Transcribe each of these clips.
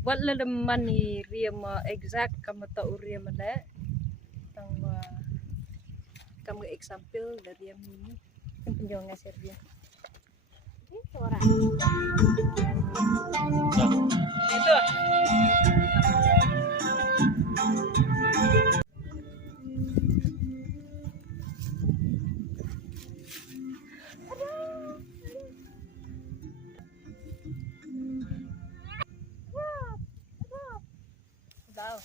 What little money riam exact kamu tahu riam ada? Tang kamu example dari yang ini yang penjual ngasih dia. Orang. Itu. Tahu.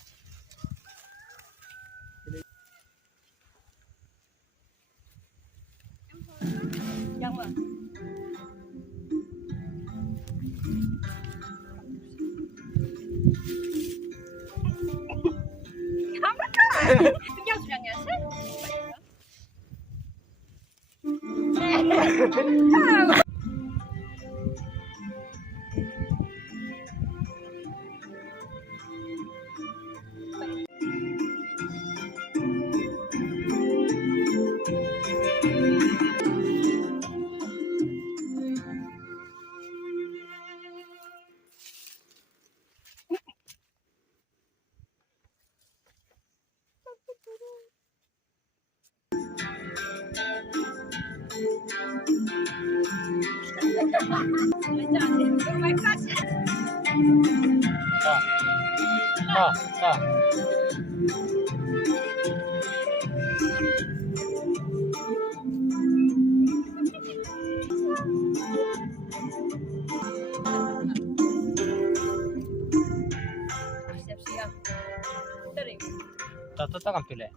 Yang mana? Kamu kan? Yang sudah ngasih. Siap-siap. Dari. Tato tak kan pilih.